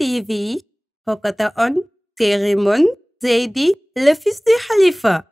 TV, Hokata on, Cérémonie, ZEYDI, le fils du Khalifa.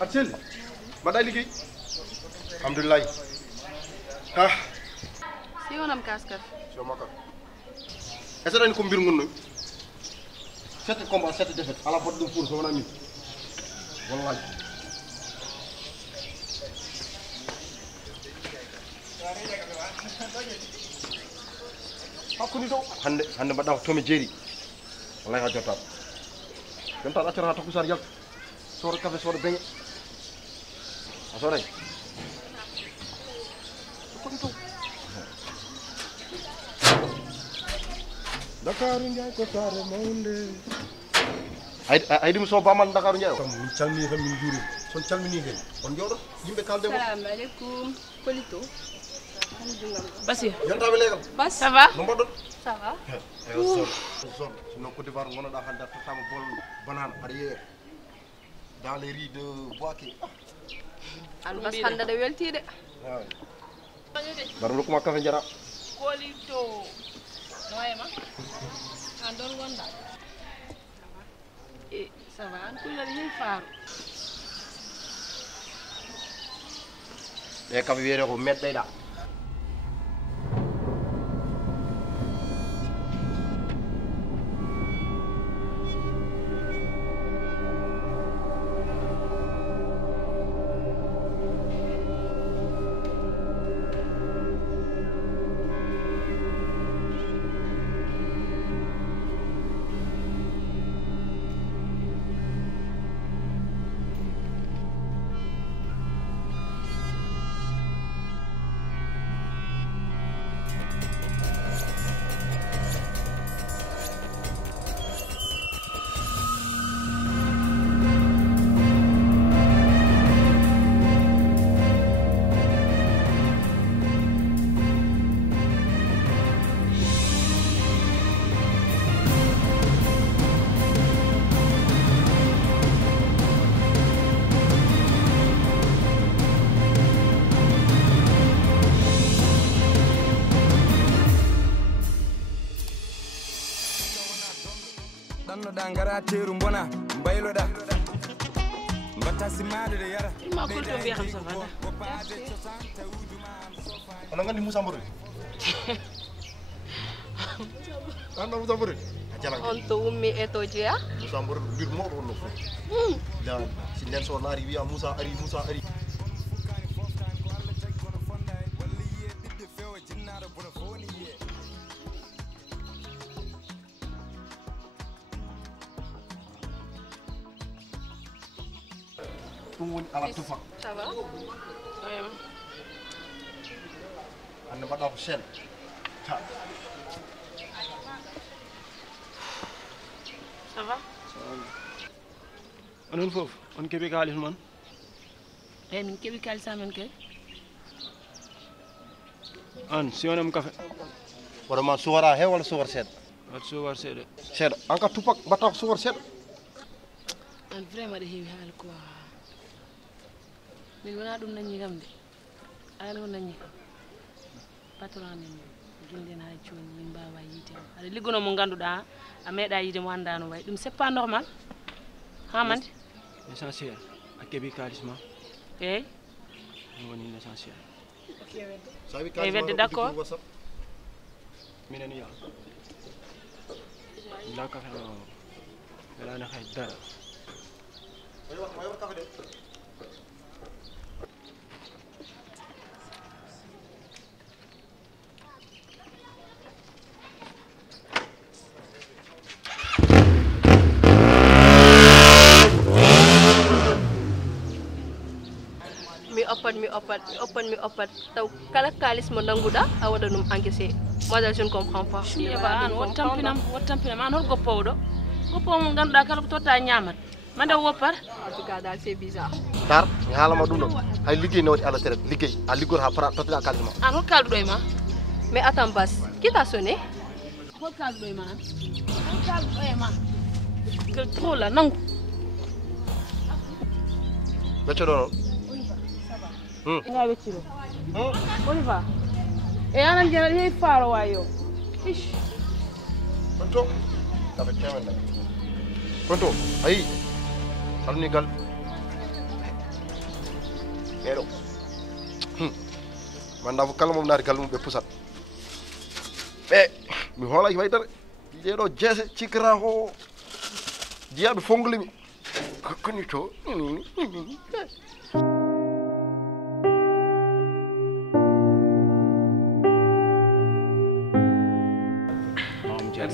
Acil, badai lagi. Alhamdulillah. Ah. Si onam kaskar. Si omakar. Est-ce que ko mbir ngun 7 combats 7 défaites à la porte d'un four son ami. Wallahi. Hakuni do hande badam tomi jeri. Wallahi ha jotta. Jotta accara ta kusar yak. Sore café sore beñe. Asore. Dakar Ndiaye ko tare mawnde. Ay dum so bamal Dakar Ndiaye. Tam min calmini fam min juri. Son calmini hen. On jodo yimbe kalde mo. Assalamu alaikum. Polito. Basi. Yontabe legal. Bas, ça va? No mbodon? Ça va. Son sinon Côte d'Ivoire ngono da handa tama bol banane arrière. Dans les riz de Boaké. Albas handa de welti de. Baru kuma kafe jara. Polito. Noema. Andon wonda. Ça va, an kulal ni faru. E kafe wiere ko meddeyda. danno da ngara teru bona mbaylo da ma ko to bi xam sa fa Ana ngandi Moussa Mbore. Anda Moussa Mbore. Jalan. on to ummi e to jiya Moussa Mbore bir mo wonno fu. Da si nden so naari wiya Moussa ari Moussa ari. Tunggu ala tufa. ça va Anda mbaɗa ko sel. ça va onon fof on keɓi kalis mon e min keɓi kalisa men kay an si onam café Wala ma suwara he wala suwar sed. wat suwar seeɗa Sed an ka tupak mbaɗa ko suwar sed. an vraiment de heewi haala quoi min wona ɗum nañi kam de ala ko nañi patron men jonden ha joni min mbawa yiite am aɗa liggono mo ganduɗa a meeɗa yiide mo anda no way ɗum c'est pas normal ha mande l'essentiel a keɓi kalis ma eyyi ɗum woni l'essentiel Sabi Ay, wedde d'accord. minen ya la café o welani hay dara mi oppat taw kala kalis mo nanguɗa a waɗa ɗum encaissé moi je ne comprends pas an wot tampinam an hol goppowɗo mo ganduɗa kala ko totta ñamat mande woppat en tout cas dal c'est bizarre Dar mi haalama ɗum ɗon hay liggey ne waɗi ala tere liggey a liggor ha para tottita kalde ma. an hol kalduɗo e ma mais attends bas qui t'a sonné hol kalduɗo e ma hol kalduɗo e ma que trop là nangu Becco ɗo noon. nga wecciro on va e anan jena hey faro wayo ish Konto kafe temedde. Konto ayi salni gal. Ɓeeɗo manda ko kala mom naati gal mum ɓe pusat ɓe mi hoolaki waydere jeeɗo jeese cikra ho jiyaɓe fonglimi koni to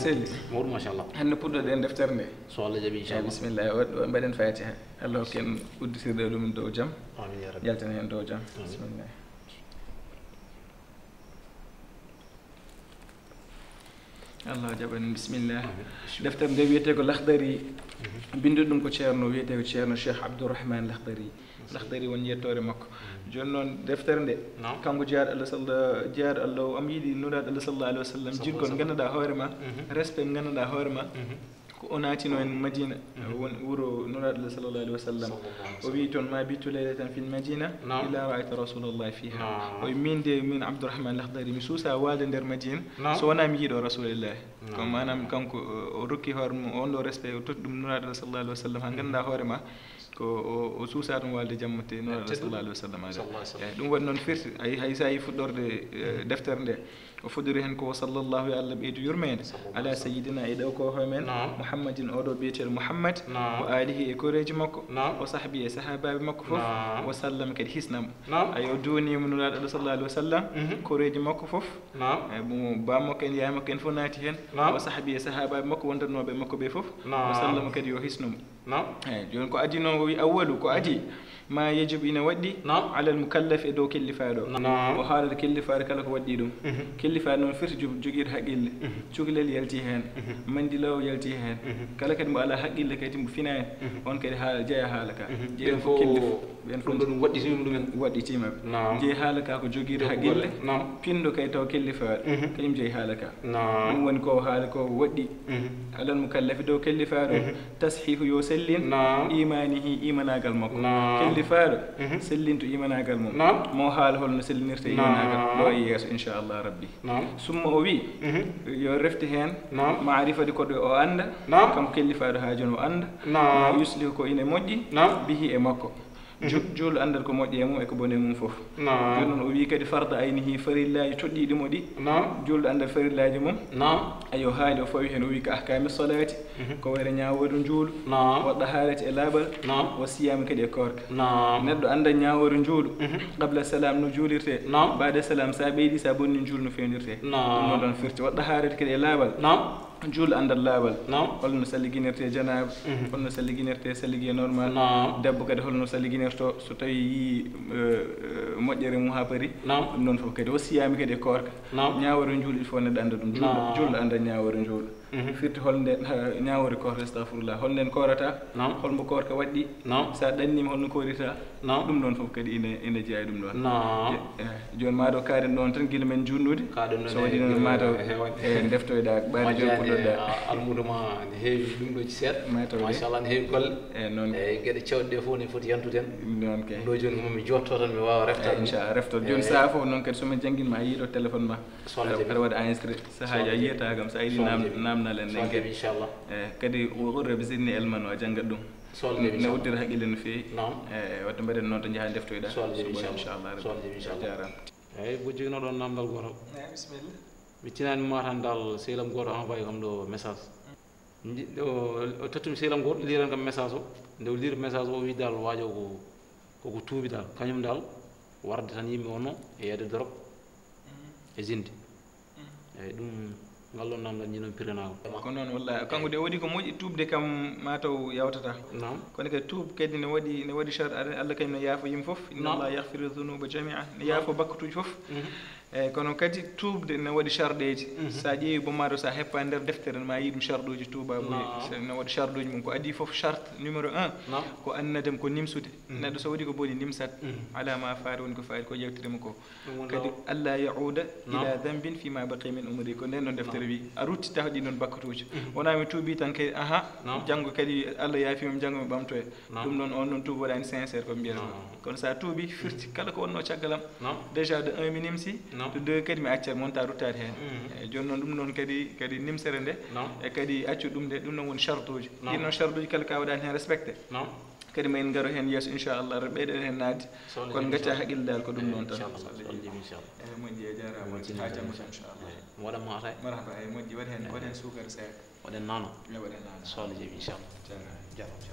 Seydi Mourou machallah hande puɗɗoɗen deftere nde so Allah jaɓi inchallah bisimilla o mbaɗen fatiha allah hokken udditirɗe ɗum dow jaam amin ya rabbi jaltan hen dow jaam bisimillah Allah jaɓani bisimillah deftere nde wiyete ko lahdari binduɗo ɗum ko ceerno wiyete ko ceerno cheikh abdourahmane lahdari won yettore makko joni noon deftere nde kanko jeyaɗo allah o am yiiɗi nuraɗo allah sallallah alih wa sallam jirgol ganduɗa hoore ma respect ganduɗa hoore ma ko o naatino en madina won wuuro nuraɗo allah sallallah alih wa sallam o wi toon ma bitu leylatan fil madina ila raayta rasulallahi fiha o min de min abdourahmane lahdari mi suusa walde nder madina so wona mi yiiɗo rasulillahi ko manam kanko o rokki hoore mum on ɗo respect o totti ɗum nuraɗo allah sallallah alih wa sallam ha ganduɗa hoore ma ko o suusa ɗum walde jammate nuraɗo allah sallallah alih wa sallam eyi ɗum waɗi noon firti hay sa yi fuɗɗorde deftere nde o fuɗɗori hen ko sallallahu yo allah ɓeydu yurmede ala sayidina e ɗew ko hoye men mouhammadin oɗo biyeteɗo mouhammad o alihi e koreji makko o sahbi e sahabaɓe makko foof o sallam kadi hisnamo ay o duunima nuraɗo allah sallallah alih wa sallam koreji makko foof mo ba makko en yaha makko en fof naati hen o sahbi e sahabaɓe makko wondannoɓe makko ɓe foof o sallama kadi yo hisnumo eyyi joni ko adi noon o wi awwalu ko adi ma yajibu ina waɗɗi alal mukallaf e dow kellifaɗo o haalata kellifaɗo kala ko waɗɗi ɗum kellifaɗo noon firti joguiɗo haqqille cukalel yalti hen mandilaw yalti hen kala kadi mo ala haqqille kadi mo fina en on kadi haala jeeya haala ka jeeya fof kellif ɓen fof ɗum waɗɗitima ɗumen waɗɗitimaɓe jeeyi haala ka ko joguiɗo haqqille pinɗo kay taw kellifaɗo kañum jeeyi haala ka ɗum woni ko haala ko waɗɗi alal mukallafi dow kellifaɗo tashihu yo sellin imanihi imanagal makko kellifaɗo sellinto imanagal mum mo haala holno sellinirte imanagal ɗo e yeeso inchallah rabbi summa o wi yo refti hen maarifade koɗo o anda kam kellifaɗo ha joni o anda ma yuslihu ko ine moƴƴi bihi e makko juulɗo andal ko moƴƴi e mum e ko bone mum fof joni noon o wi kadi farda aynihi farillaji toɗɗiɗimo ɗi juulɗo andal farillaji mum ayo haali o fawi hen o wi ko ahkami solati ko wayre ñawodu juulu waɗɗa haalati e laaɓal o siyami kadi e korka neɗɗo anda ñawodu juulu qabla salam no juulirte bada salam sa ɓeydi sa bonni juulu no fewnirte ɗum noon ɗon firti waɗɗa haalati kadi e laaɓal juulɗo andal laaɓal holno salliginirte janaba holno salliginirte salligui normal debbo kadi holno salliginirto so tawi yi moƴƴere mum ha paari ɗum noon fof kadi o siyami kadi e korka ñawore juulo il faut neɗɗo anda ɗum juulɗo anda ñawore juulo firti holnde ñawore korka astahfirullah holnden korata holmo korka waɗɗi sa ɗannima holno korita ɗum ɗon fof kadi ina jeeya ɗum ɗon joni maɗo kaaren ɗon tan guila men junnude so waɗi noon mataw e deftoyɗa ɓaade joni puɗɗoɗa almuduma ne heewi ɗum ɗo ci seeɗa machallah ne heewi golle e gueɗe cewɗe ɗe fof ne foti yantude hen noon kay ɗum ɗo joni momi jotto tan mi wawa reftade inchallah reftode joni saha fof noon kadi somin jangguinma a yiiɗo téléphone ma aɗa waɗa enregistré sahaji a yiyata kam sa yiɗi namdal en en gueɗe inchallah kadi ɓurre ɓe sidni elman o a janggat ɗum ne uddira haqqille no feewi wadde mbaɗen noon to jaaha deftoyɗa inchallah jarama eyyi bo joginoɗon namdal goto bisimilla mi tinanima tan dal sehlam goto envoyé kam ɗo message o tottumi sehlam goto liran kam message o nde o liri message o wi dal waajo koko tuubi dal kañum dal warde tan yimɓe wonno e yedde drop e zinde eyyi ɗum ngal ɗon namdal ñinon pirenako ko noon wallahi kanko de waɗi ko moƴƴi tuubde kam mataw yawtata kono kadi tuub kadi ne waɗi charte Allah kañum ne yaafo yimɓe foof inna allah yahfiru dhunuba jamia ne yaafo bakkatuji foof eyyi kono kadi tuubde ne waɗi charɗeji sa ƴeewi bommaɗo sa heppa nder deftere ma yi ɗum charɗuji tuubaɓe ne waɗi charɗuji mum ko adi foof charte numéro 1 ko annadem ko nimsude neɗɗo so waɗi ko boni nimsat ala ma faari woni ko faari ko ƴewtirima ko kadi alla yauda ila dambin fima baqi min umri ko nden ɗon deftere wi a ruttita ko ɗin ɗon bakkatuji wona mi tuubi tan kadi janggo kadi Allah yaafimam janggo mi ɓamtoya ɗum noon on noon tuubi waɗani sincére ko mbiyata kono sa tuubi firti kala ko wonno caggalam déjà de 1 mi nimsi to 2 kadi mi accat monta ruttade hen e joni noon ɗum noon kadi nimsere nde e kadi accu ɗum de ɗum noon woni charte uji ɗin noon charte uji kala ka waɗani hen respecté kadi ma en garo hen yeeso inchallah ɓeyɗen hen naade kono gacca haqqille dal ko ɗum noon tan moƴƴi e jarama ha janggo tan inchallah waɗanma ata marhaba e moƴƴi waɗen sukara seeɗa waɗen nano waɗen nano so Allah jaaɓi inchallah jarama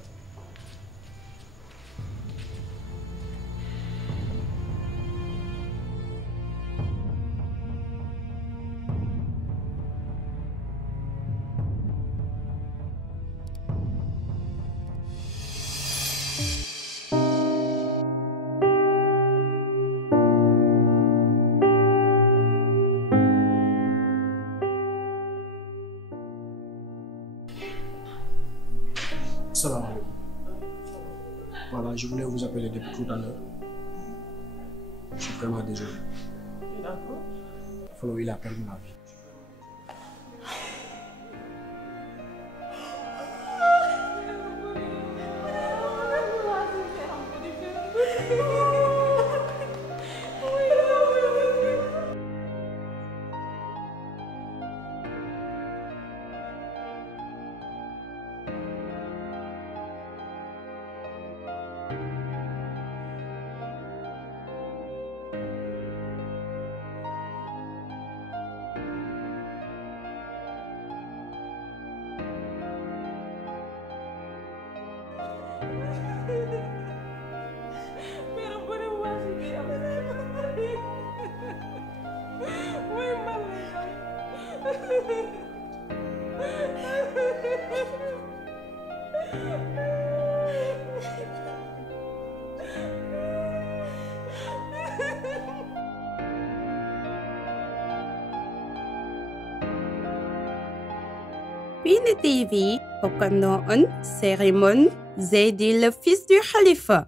Salam alaikum. Voilà, je voulais vous appeler depuis tout à l'heure. Je suis vraiment désolé. D'accord. Flo, il a perdu la vie. Piindi TV hokkanno on cérémonie ZEYDI le fils du khalifa